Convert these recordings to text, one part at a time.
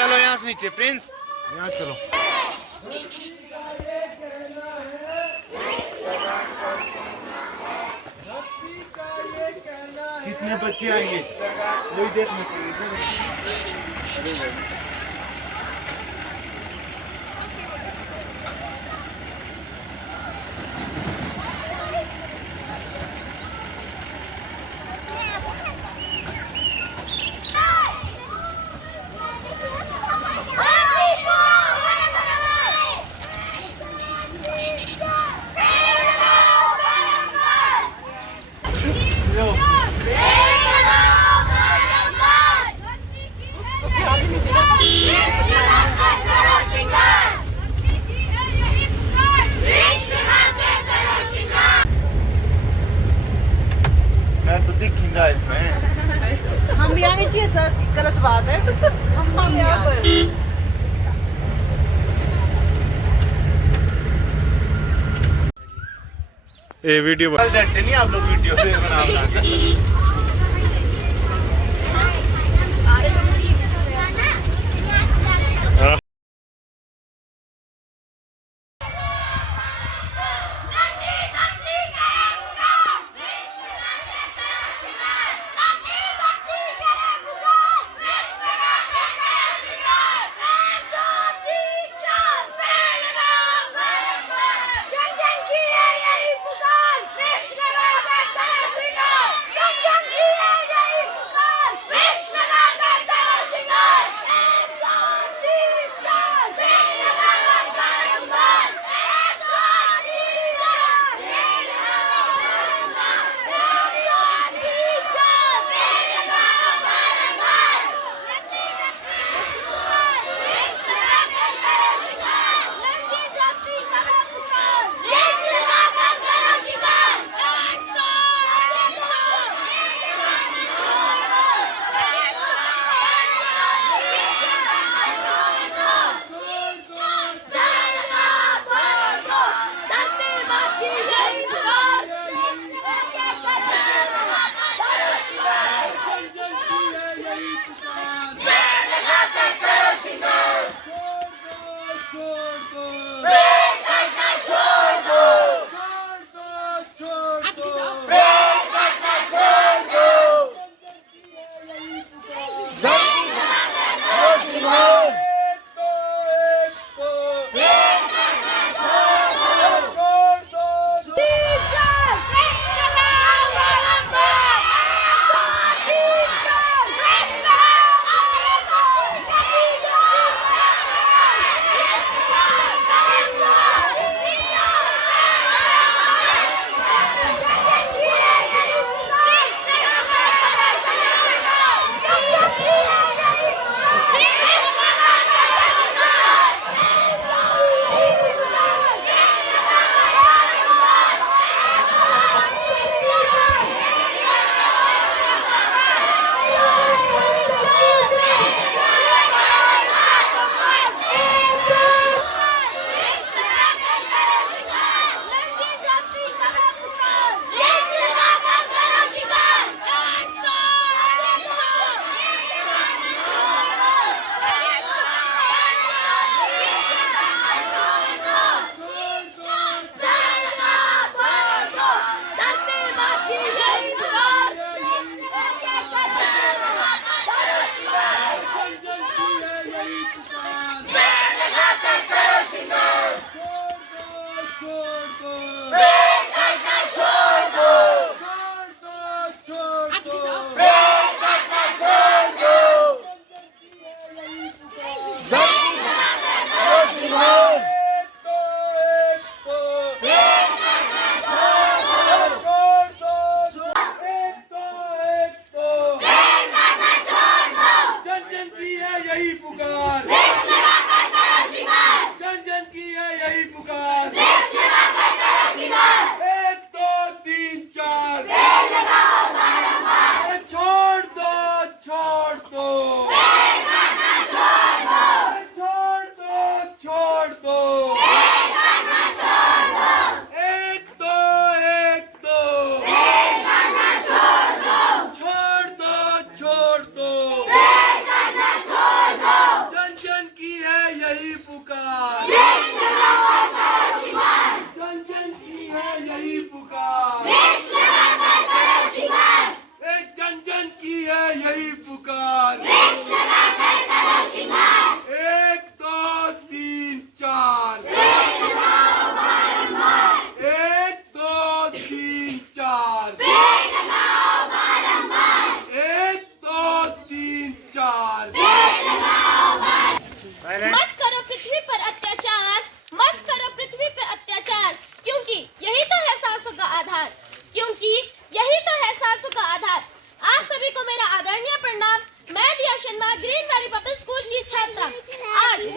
चलो यहाँ से नीचे प्रिंस, यहाँ चलो। कितने बच्चे आएंगे वही देखना चाहिए। मैं तो दिखूंगा इसमें। हम भी आने चाहिए सर, गलत बात है। हम यहाँ पर ये वीडियो नहीं, आप लोग वीडियो बना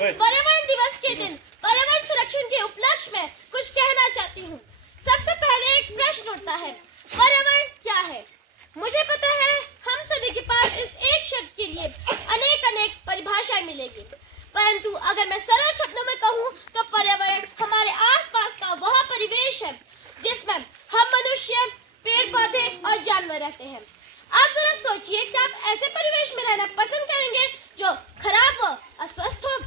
पर्यावरण दिवस के दिन पर्यावरण संरक्षण के उपलक्ष्य में कुछ कहना चाहती हूँ। सबसे पहले एक प्रश्न उठता है, पर्यावरण क्या है? मुझे पता है हम सभी के पास इस एक शब्द के लिए अनेक परिभाषाएं मिलेगी, परंतु अगर मैं सरल शब्दों में कहूँ तो पर्यावरण हमारे आसपास का वह परिवेश है जिसमें हम मनुष्य, पेड़ पौधे और जानवर रहते हैं। आप जरा सोचिए कि आप ऐसे परिवेश में रहना पसंद करेंगे जो खराब हो, अस्वस्थ हो?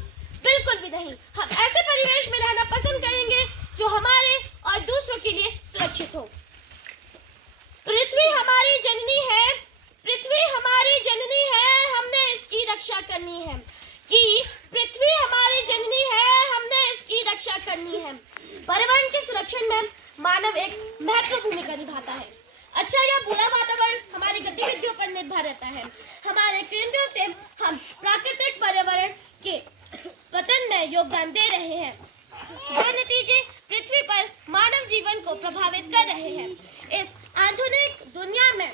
बिल्कुल भी नहीं। हम ऐसे परिवेश में रहना पसंद करेंगे जो हमारे और दूसरों के लिए सुरक्षित हो। पृथ्वी हमारी जननी है, पृथ्वी हमारी जननी है, हमने इसकी रक्षा करनी है। कि पृथ्वी हमारी जननी है, हमने इसकी रक्षा करनी है। पर्यावरण के संरक्षण में मानव एक महत्वपूर्ण भूमिका निभाता है। अच्छा या बुरा वातावरण हमारी गतिविधियों पर निर्भर रहता है। हमारे केंद्रों से हम प्राकृतिक पर्यावरण के पतन में योगदान दे रहे हैं, जो नतीजे पृथ्वी पर मानव जीवन को प्रभावित कर रहे हैं। इस आधुनिक दुनिया में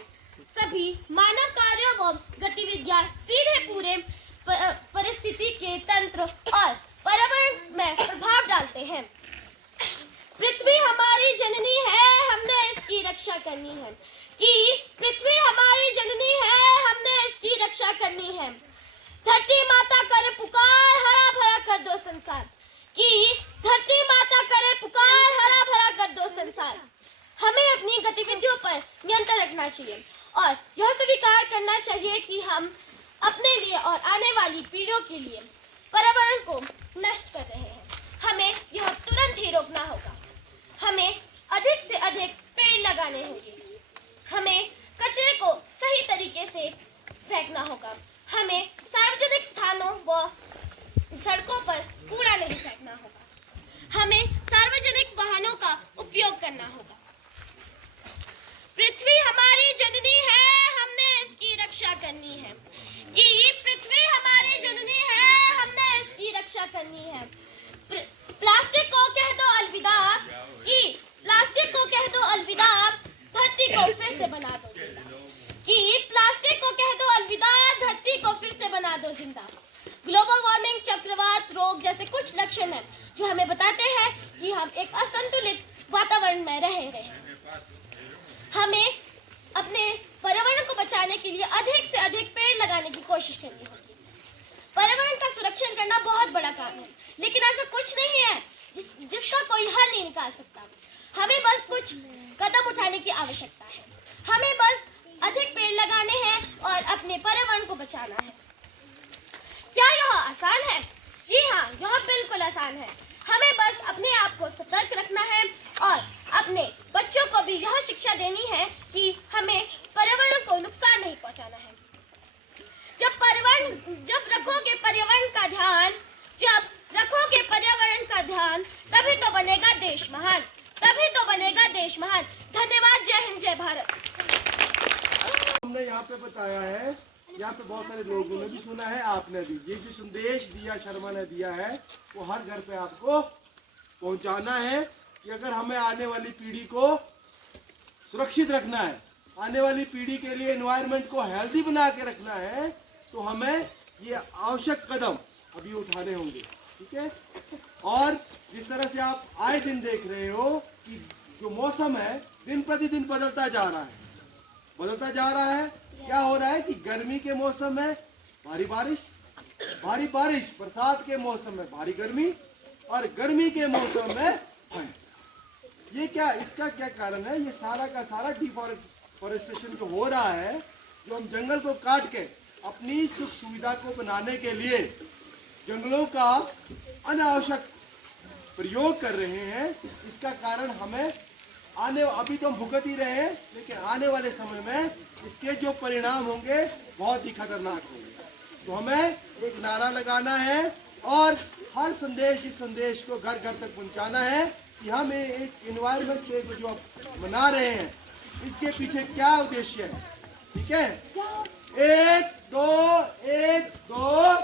सभी मानव कार्यों व गतिविधियां सीधे पूरे परिस्थिति के तंत्र और पर्यावरण में प्रभाव डालते हैं। पृथ्वी हमारी जननी है, हमने इसकी रक्षा करनी है। कि पृथ्वी हमारी जननी है, हमने इसकी रक्षा करनी है। धरती माता करे पुकार, हरा भरा कर दो संसार। कि धरती माता करे पुकार, हरा भरा कर दो संसार। हमें अपनी गतिविधियों पर नियंत्रण रखना चाहिए और यह स्वीकार करना चाहिए कि हम अपने लिए और आने वाली पीढ़ियों के लिए पर्यावरण को नष्ट कर रहे हैं। हमें यह तुरंत ही रोकना होगा। हमें अधिक से अधिक पेड़ लगाने होंगे। हमें कचरे को सही तरीके से फेंकना होगा। हमें सार्वजनिक स्थानों व सड़कों पर कूड़ा नहीं फेंकना होगा। हमें सार्वजनिक वाहनों का उपयोग करना होगा। पृथ्वी हमारी जननी है, हमने इसकी रक्षा करनी है। कि पृथ्वी हमारी जननी है, हमने इसकी रक्षा करनी है। प्लास्टिक को कह दो अलविदा। कि प्लास्टिक को कह दो अलविदा, धरती को फिर से बना दो जिंदा। कि प्लास्टिक को कह दो अलविदा, धरती को फिर से बना दो जिंदा। ग्लोबल वार्मिंग, चक्रवात, रोग जैसे कुछ लक्षण हैं जो हमें बताते हैं कि हम एक असंतुलित वातावरण में रह रहे हैं। हमें अपने पर्यावरण को बचाने के लिए अधिक से अधिक पेड़ लगाने की कोशिश करनी होगी। पर्यावरण का संरक्षण करना बहुत बड़ा काम है, लेकिन ऐसा कुछ नहीं है जिसका कोई हल नहीं निकाल सकता। हमें बस कुछ कदम उठाने की आवश्यकता है। हमें बस अधिक पेड़ लगाने हैं और अपने पर्यावरण को बचाना है। क्या यह आसान है? जी हाँ, यह बिल्कुल आसान है। हमें बस अपने आप को सतर्क रखना है और अपने बच्चों को भी यह शिक्षा देनी है कि हमें पर्यावरण को नुकसान नहीं पहुंचाना है। जब रखोगे पर्यावरण का ध्यान, तभी तो बनेगा देश महान, तभी तो बनेगा देश महान। धन्यवाद। जय हिंद, जय भारत। हमने यहाँ पे बताया है, यहाँ पे बहुत सारे लोगों ने भी सुना है, आपने भी। ये जो संदेश दिया शर्मा ने दिया है वो हर घर पे आपको पहुंचाना है कि अगर हमें आने वाली पीढ़ी को सुरक्षित रखना है, आने वाली पीढ़ी के लिए एनवायरनमेंट को हेल्दी बना के रखना है, तो हमें ये आवश्यक कदम अभी उठाने होंगे। ठीक है? और जिस तरह से आप आए दिन देख रहे हो कि जो मौसम है दिन प्रतिदिन बदलता जा रहा है। क्या हो रहा है कि गर्मी के मौसम में भारी बारिश, बरसात के मौसम में भारी गर्मी और गर्मी के मौसम में ठंड। ये क्या, इसका क्या कारण है? ये सारा का सारा डिफॉरेस्टेशन जो हो रहा है, जो हम जंगल को काट के अपनी सुख सुविधा को बनाने के लिए जंगलों का अनावश्यक प्रयोग कर रहे हैं, इसका कारण हमें अभी तो हम भुगत ही रहे हैं, लेकिन आने वाले समय में इसके जो परिणाम होंगे बहुत ही खतरनाक होंगे। तो हमें एक नारा लगाना है और हर इस संदेश को घर घर तक पहुंचाना है कि हम एक एनवायरनमेंट डे को जो मना रहे हैं, इसके पीछे क्या उद्देश्य है। ठीक है? 1 2 1 2